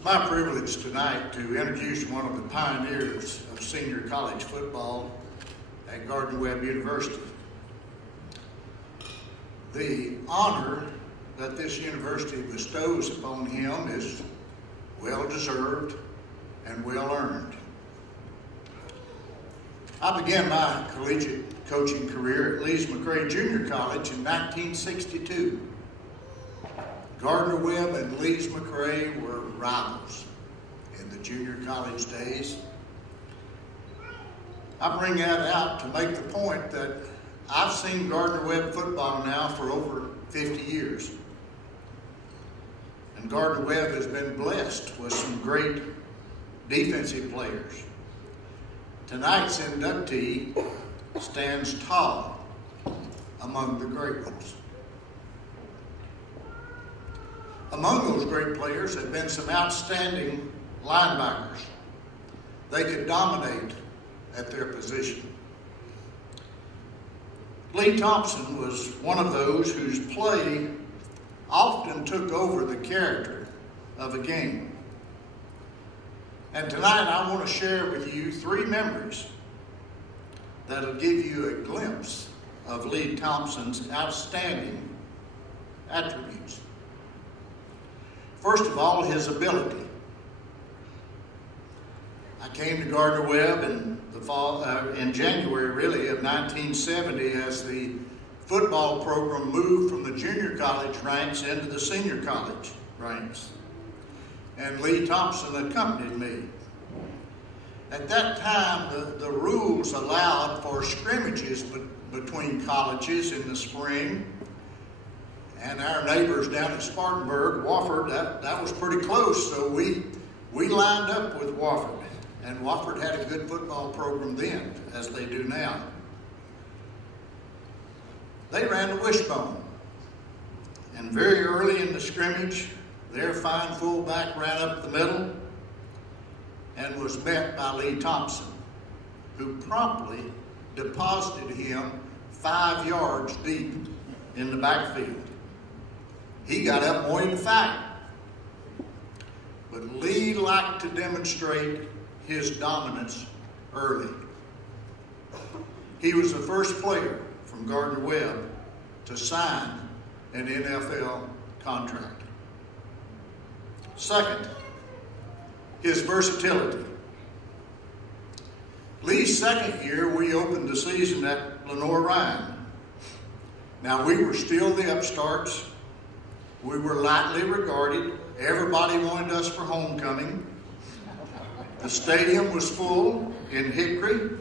It's my privilege tonight to introduce one of the pioneers of senior college football at Gardner Webb University. The honor that this university bestows upon him is well-deserved and well-earned. I began my collegiate coaching career at Lees-McRae Junior College in 1962. Gardner Webb and Lees-McRae were rivals in the junior college days. I bring that out to make the point that I've seen Gardner Webb football now for over 50 years. And Gardner Webb has been blessed with some great defensive players. Tonight's inductee stands tall among the great ones. Among those great players have been some outstanding linebackers. They could dominate at their position. Lee Thompson was one of those whose play often took over the character of a game. And tonight I want to share with you three memories that'll give you a glimpse of Lee Thompson's outstanding attributes. First of all, his ability. I came to Gardner Webb in January, really, of 1970 as the football program moved from the junior college ranks into the senior college ranks. And Lee Thompson accompanied me. At that time, the rules allowed for scrimmages between colleges in the spring. And our neighbors down at Spartanburg, Wofford, that was pretty close. So we lined up with Wofford. And Wofford had a good football program then, as they do now. They ran the wishbone. And very early in the scrimmage, their fine fullback ran up the middle and was met by Lee Thompson, who promptly deposited him 5 yards deep in the backfield. He got up wanting to fight. But Lee liked to demonstrate his dominance early. He was the first player from Gardner Webb to sign an NFL contract. Second, his versatility. Lee's second year, we opened the season at Lenoir-Rhyne. Now, we were still the upstarts. We were lightly regarded. Everybody wanted us for homecoming. The stadium was full in Hickory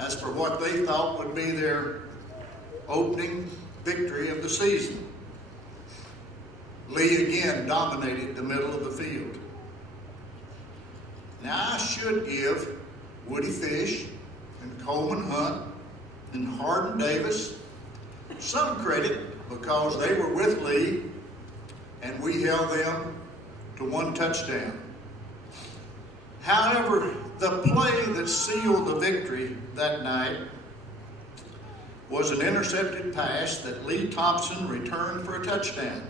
as for what they thought would be their opening victory of the season. Lee again dominated the middle of the field. Now, I should give Woody Fish and Coleman Hunt and Hardin Davis some credit because they were with Lee and we held them to 1 touchdown. However, the play that sealed the victory that night was an intercepted pass that Lee Thompson returned for a touchdown.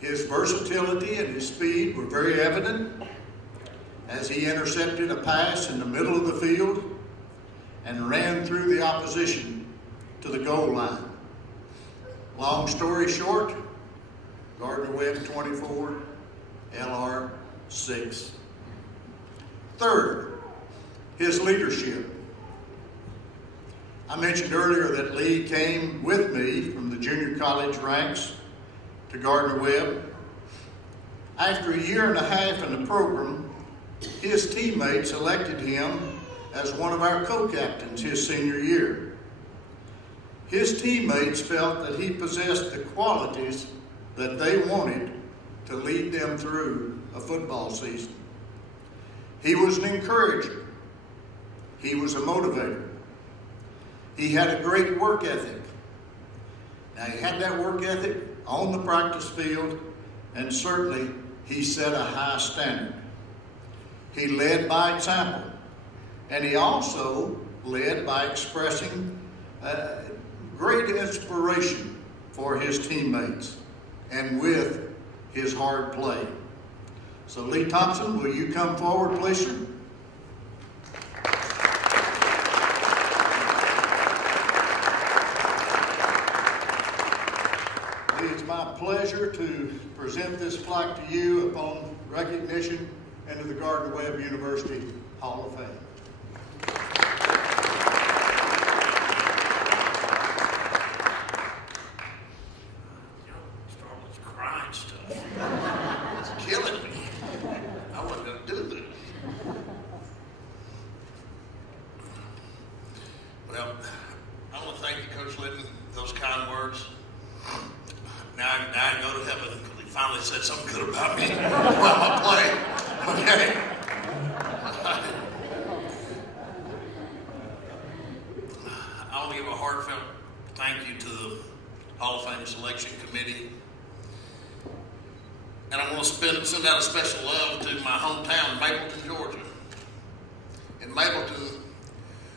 His versatility and his speed were very evident as he intercepted a pass in the middle of the field and ran through the opposition to the goal line. Long story short, Gardner Webb 24, LR 6. Third, his leadership. I mentioned earlier that Lee came with me from the junior college ranks to Gardner Webb. After a year and a half in the program, his teammates elected him as one of our co-captains his senior year. His teammates felt that he possessed the qualities that they wanted to lead them through a football season. He was an encourager. He was a motivator. He had a great work ethic. Now, he had that work ethic on the practice field, and certainly he set a high standard. He led by example, and he also led by expressing great inspiration for his teammates and with his hard play. So Lee Thompson, will you come forward, please, sir? Lee, it's my pleasure to present this plaque to you upon recognition into the Gardner Webb University Hall of Fame. Well, I want to thank you, Coach Litton, those kind words. Now I go to heaven because he finally said something good about me about my play. Okay. I want to give a heartfelt thank you to the Hall of Fame Selection Committee. And I want to send out a special love to my hometown, Mapleton, Georgia. In Mapleton,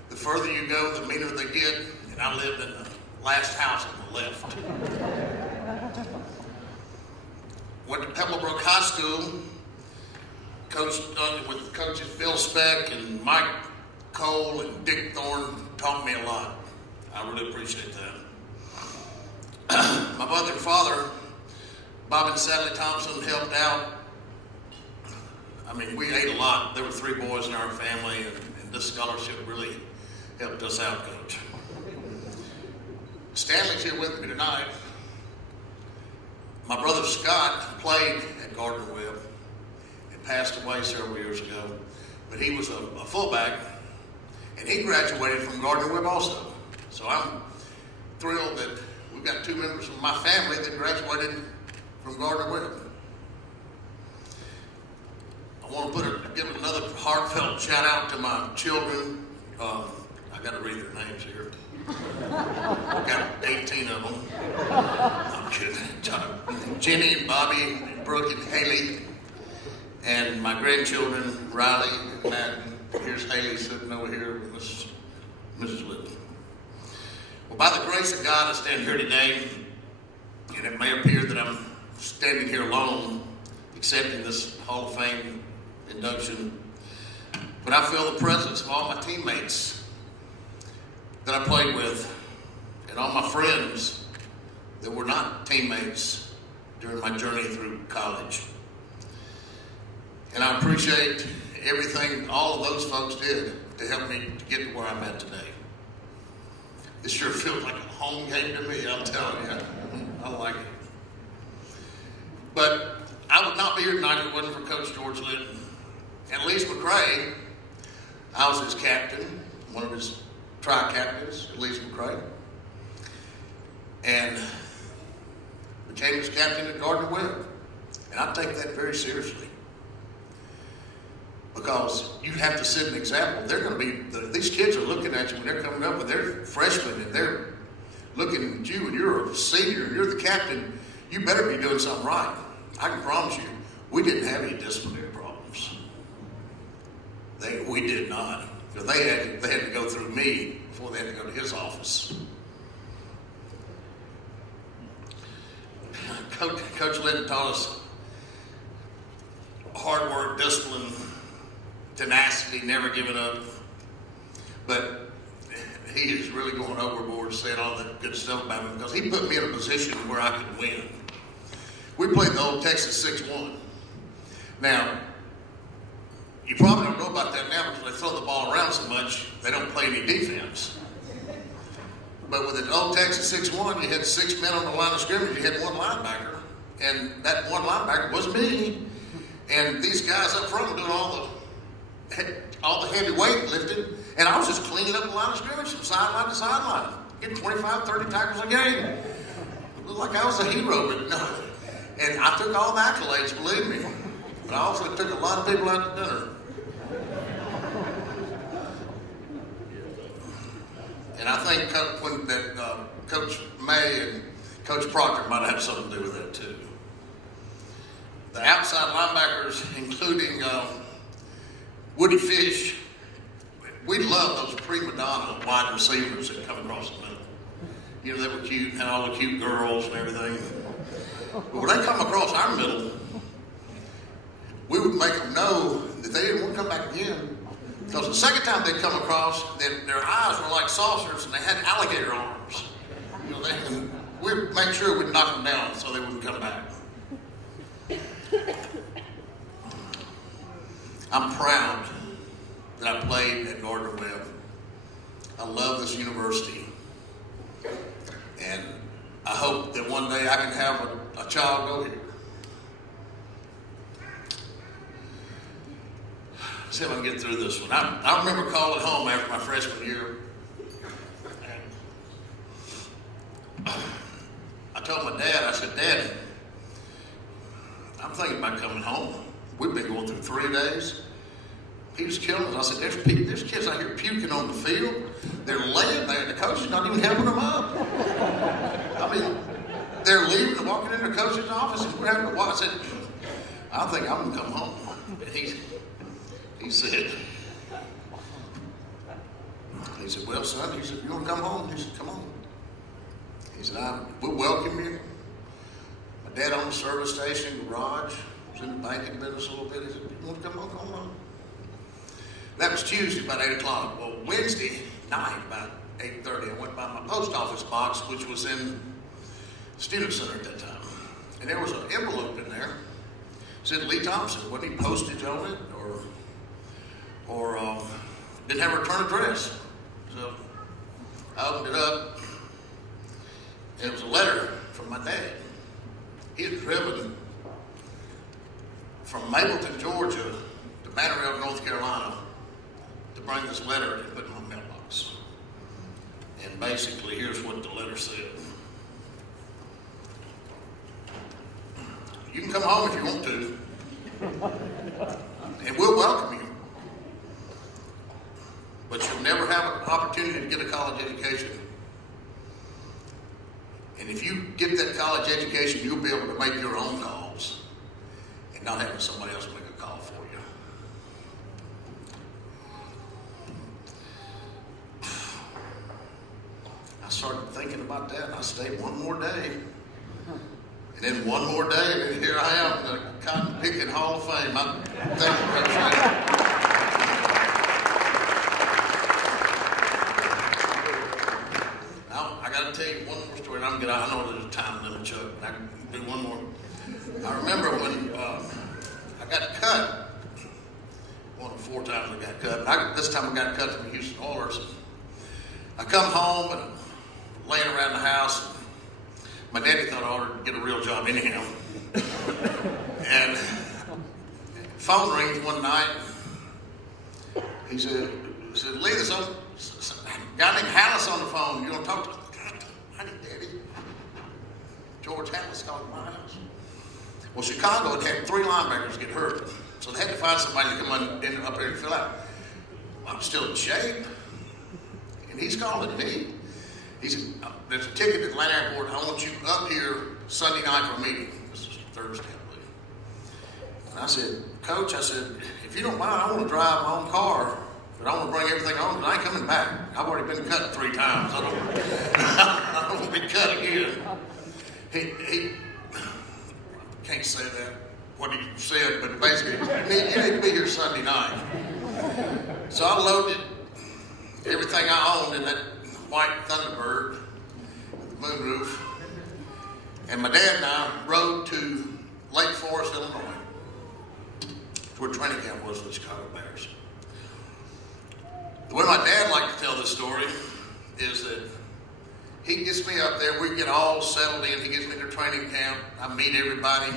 the further you go, the meaner they get, and I lived in the last house on the left. Went to Pebblebrook High School, coached with coaches Bill Speck and Mike Cole and Dick Thorne, taught me a lot. I really appreciate that. My mother and father, Bob and Sally Thompson, helped out. I mean, we ate a lot. There were 3 boys in our family, and this scholarship really helped us out, Coach. Stanley's here with me tonight. My brother Scott played at Gardner Webb and passed away several years ago, but he was a fullback, and he graduated from Gardner Webb also. So I'm thrilled that we've got 2 members of my family that graduated from Gardner Webb. I want to give another heartfelt shout out to my children. I got to read their names here. I've got 18 of them. I'm kidding. Jenny and Bobby and Brooke and Haley. And my grandchildren, Riley and Madden. Here's Haley sitting over here with Mrs. Litton. Well, by the grace of God, I stand here today, and it may appear that I'm standing here alone, accepting this Hall of Fame induction, but I feel the presence of all my teammates that I played with and all my friends that were not teammates during my journey through college. And I appreciate everything all of those folks did to help me to get to where I'm at today. This sure feels like a home game to me, I'm telling you. I like it. But I would not be here tonight if it wasn't for Coach George Litton. And Elise McCray, I was his captain, one of his tri-captains, Elise McCray, and became his captain at Gardner Webb. And I take that very seriously, because you have to set an example. They're going to be, these kids are looking at you when they're coming up, and they're freshmen, and they're looking at you, and you're a senior, and you're the captain. You better be doing something right. I can promise you, we didn't have any disciplinary problems. We did not. Because they had to go through me before they had to go to his office. Coach Litton taught us hard work, discipline, tenacity, never giving up. But he is really going overboard saying all that good stuff about me, because he put me in a position where I could win. We played the old Texas 6-1. Now, you probably don't know about that now because they throw the ball around so much, they don't play any defense. But with the old Texas 6-1, you had 6 men on the line of scrimmage, you had 1 linebacker. And that 1 linebacker was me. And these guys up front were doing all the heavy weight lifting. And I was just cleaning up the line of scrimmage from sideline to sideline, getting 25, 30 tackles a game. It looked like I was a hero, but no. And I took all the accolades, believe me. But I also took a lot of people out to dinner. And I think Coach May and Coach Proctor might have something to do with that too. The outside linebackers, including Woody Fish, we love those prima donna wide receivers that come across the middle. You know, they were cute and had all the cute girls and everything. But when they come across our middle, we would make them know that they didn't want to come back again. Because the second time they come across, their eyes were like saucers and they had alligator arms. You know, we'd make sure we'd knock them down so they wouldn't come back. I'm proud that I played at Gardner Webb. I love this university. And I hope that one day I can have a child go here. Let's see if I can get through this one. I remember calling home after my freshman year. And I told my dad, I said, Dad, I'm thinking about coming home. We've been going through 3 days. He was killing us. I said, there's kids out here puking on the field. They're laying there, and the coach is not even helping them up. I mean, they're leaving and walking in the coach's office, and we're having to watch. I said, I think I'm going to come home. And he said, well, son, he said, you want to come home? He said, come on. He said, we'll welcome you. My dad owned a service station, garage, was in the banking business a little bit. He said, you want to come home? That was Tuesday, about 8 o'clock. Well, Wednesday night, about 8:30, I went by my post office box, which was in the student center at that time. And there was an envelope in there. It said Lee Thompson. Wasn't any postage on it or didn't have a return address. So I opened it up. And it was a letter from my dad. He had driven from Mapleton, Georgia to Battery Elk, North Carolina to bring this letter and put it in my mailbox. And basically, here's what the letter said. You can come home if you want to, and we'll welcome you. But you'll never have an opportunity to get a college education. And if you get that college education, you'll be able to make your own calls and not having somebody else make a call for you. I started thinking about that, and I stayed one more day. And then one more day, and here I am, the Cotton Picking Hall of Fame. Thank you very much. I got to tell you one more story, and I'm gonna. I know there's a time limit, Chuck, but I can do one more. I remember when I got cut. One of the 4 times I got cut. This time I got cut from the Houston Oilers. I come home and laying around the house. My daddy thought I ought to get a real job anyhow. And phone rings one night. He said, Lee, there's a guy named Hallis on the phone. You want to talk to him? I need Daddy. George Hallis called my house. Well, Chicago had 3 linebackers get hurt. So they had to find somebody to come up here and fill out. I'm still in shape. And he's calling me. He said, there's a ticket at Atlanta Airport. I want you up here Sunday night for a meeting. This is Thursday, I believe. And I said, Coach, I said, if you don't mind, I want to drive my own car, but I want to bring everything home because I ain't coming back. I've already been cut 3 times. I don't want to be cut again. He can't say that, what he said, but basically, you need to be here Sunday night. So I loaded everything I owned in that white Thunderbird with the moonroof. And my dad and I rode to Lake Forest, Illinois, where training camp was for the Chicago Bears. The way my dad liked to tell this story is that he gets me up there, we get all settled in, he gets me to training camp, I meet everybody,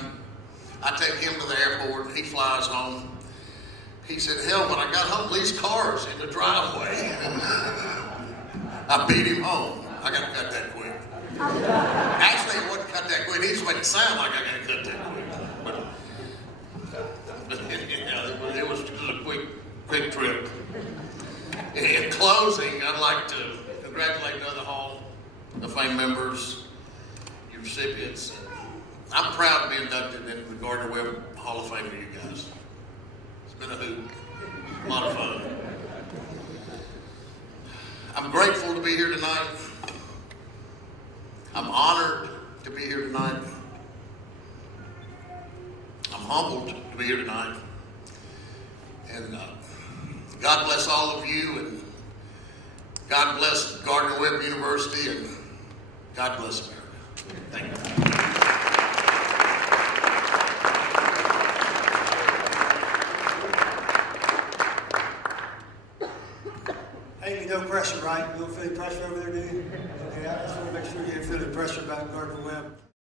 I take him to the airport, and he flies home. He said, hell, when I got home, Lee's car's in the driveway. I beat him home. I got cut that quick. Actually, it wasn't cut that quick. He just made it sound like I got cut that quick. But yeah, it was just a quick trip. In closing, I'd like to congratulate the other Hall of Fame members, your recipients. I'm proud to be inducted into the Gardner Webb Hall of Fame to you guys. It's been a hoot. A lot of fun. I'm grateful to be here tonight. I'm honored to be here tonight. I'm humbled to be here tonight. And God bless all of you, and God bless Gardner Webb University, and God bless America. Thank you. Amy, no pressure, right? You don't feel any pressure over there, do you? Okay, I just want to make sure you didn't feel any pressure about Gardner Webb.